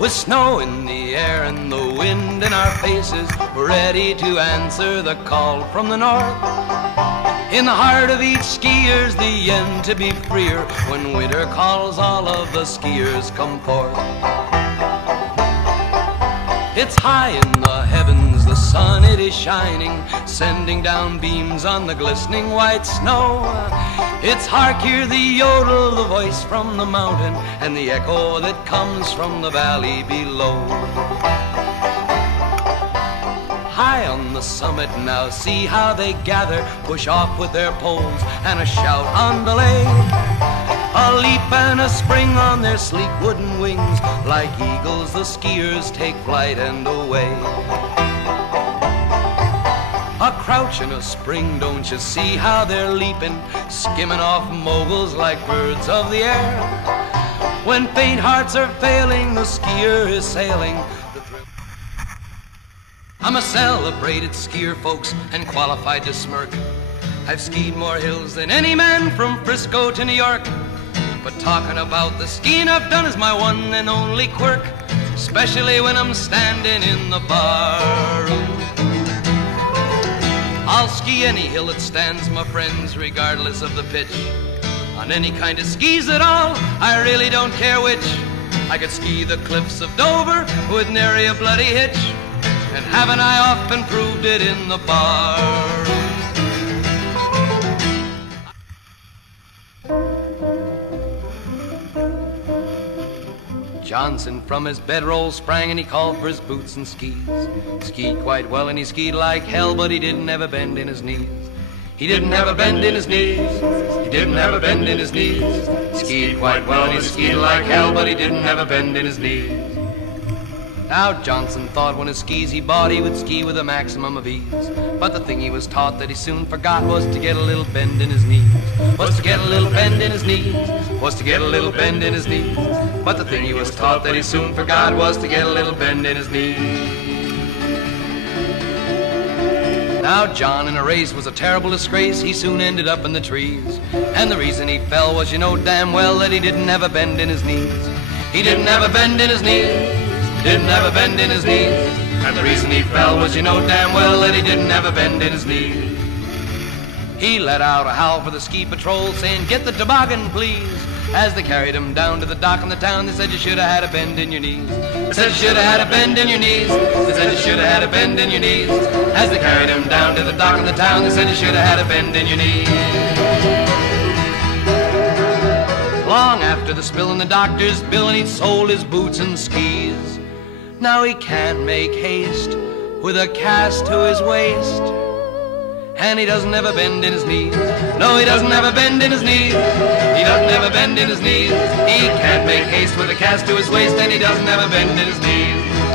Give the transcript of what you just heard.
With snow in the air and the wind in our faces, we're ready to answer the call from the north. In the heart of each skier's the end to be freer. When winter calls, all of the skiers come forth. It's high in the heavens, the sun it is shining, sending down beams on the glistening white snow. It's hark, hear the yodel, the voice from the mountain, and the echo that comes from the valley below. High on the summit now, see how they gather, push off with their poles and a shout on belay. A leap and a spring on their sleek wooden wings, like eagles the skiers take flight and away. A crouch and a spring, don't you see how they're leaping, skimming off moguls like birds of the air. When faint hearts are failing, the skier is sailing. I'm a celebrated skier, folks, and qualified to smirk. I've skied more hills than any man from Frisco to New York. But talking about the skiing I've done is my one and only quirk, especially when I'm standing in the barroom. I'll ski any hill that stands, my friends, regardless of the pitch. On any kind of skis at all, I really don't care which. I could ski the cliffs of Dover with nary a bloody hitch. And haven't I often proved it in the barroom? Johnson from his bedroll sprang and he called for his boots and skis. Skied quite well and he skied like hell, but he didn't have a bend in his knees. He didn't have a bend in his knees. He didn't have a bend in his knees. Skied quite well and he skied like hell, but he didn't have a bend in his knees. Now Johnson thought when his skis he bought he would ski with a maximum of ease. But the thing he was taught that he soon forgot was to get a little bend in his knees. Was to get a little bend in his knees. Was to get a little bend in his knees. But the thing he was taught that he soon forgot was to get a little bend in his knees. Now John in a race was a terrible disgrace. He soon ended up in the trees. And the reason he fell was, you know damn well, that he didn't have a bend in his knees. He didn't have a bend in his knees. Didn't have a bend in his knees. And the reason he fell was, you know damn well, that he didn't have a bend in his knees. He let out a howl for the ski patrol, saying, "Get the toboggan, please." As they carried him down to the dock in the town, they said, "You should have had a bend in your knees." They said, "You should have had a bend in your knees." They said, "You should have had a bend in your knees." As they carried him down to the dock in the town, they said, "You should have had a bend in your knees." Long after the spill in the doctor's bill, and he'd sold his boots and skis, now he can't make haste with a cast to his waist. And he doesn't have a bend in his knees. No, he doesn't have a bend in his knees. He doesn't have a bend in his knees. He can't make haste with a cast to his waist, and he doesn't have a bend in his knees.